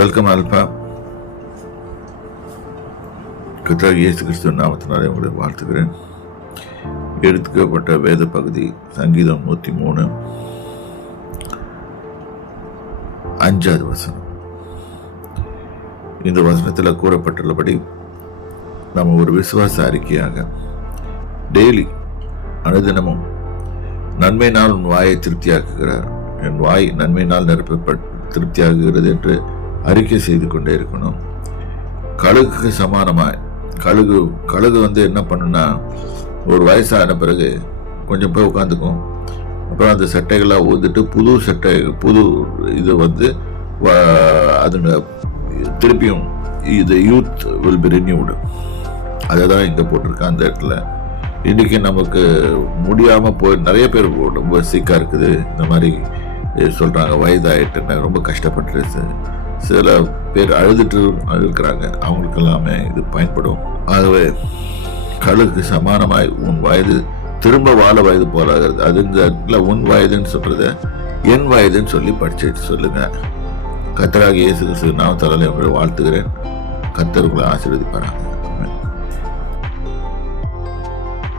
Welcome alpha. கர்த்தராகிய இயேசு கிறிஸ்துவின் நாமத்தினாலே உங்களை வாழ்த்துகிறேன். எடுத்துக்கப்பட்ட வேத பகுதி சங்கீதம் 103 5வது வசனம். இந்த வசனத்தில் கூறப்பட்டுள்ளபடி நம்ம ஒரு விசுவாச அறிக்கையாக டெய்லி அனுதினமும் நன்மையினால் உன் வாயை திருப்தியாக்குகிறார், என் வாய் நன்மையினால் நிரப்பப்பட்டு திருப்தியாகுகிறது என்று அறிக்கை செய்து கொண்டே இருக்கணும். கழுகுக்கு சமானமாய் கழுகு என்ன பண்ணுன்னா, ஒரு வயசான பிறகு கொஞ்சம் போய் உட்காந்துக்கும், அப்புறம் அந்த சட்டைகளாக ஊந்துட்டு புது இது அதுங்க திருப்பியும் இது யூத் வில் பி ரினியூடு. அதை தான் இங்கே போட்டிருக்கேன் அந்த இடத்துல. இன்றைக்கி நமக்கு முடியாமல் போய் நிறைய பேர் ரொம்ப சிக்காக இருக்குது, இந்த மாதிரி சொல்கிறாங்க, வயதாகிட்டுன்னு ரொம்ப கஷ்டப்பட்டுருச்சு. சில பேர் அழுதுறாங்க, அவங்களுக்கு எல்லாமே இது பயன்படும். ஆகவே கழுகுக்கு சமானமாய் உன் வயது திரும்ப வாழ வயது போலாகிறது. அது இந்த இடத்துல உன் வயதுன்னு சொல்றத என் வயதுன்னு சொல்லி படிச்சுட்டு சொல்லுங்க. கர்த்தராகிய இயேசு கிறிஸ்துவின் நாமத்தாலே உங்களை வாழ்த்துகிறேன். கர்த்தர் உங்களை ஆசீர்வதிப்பாராங்க.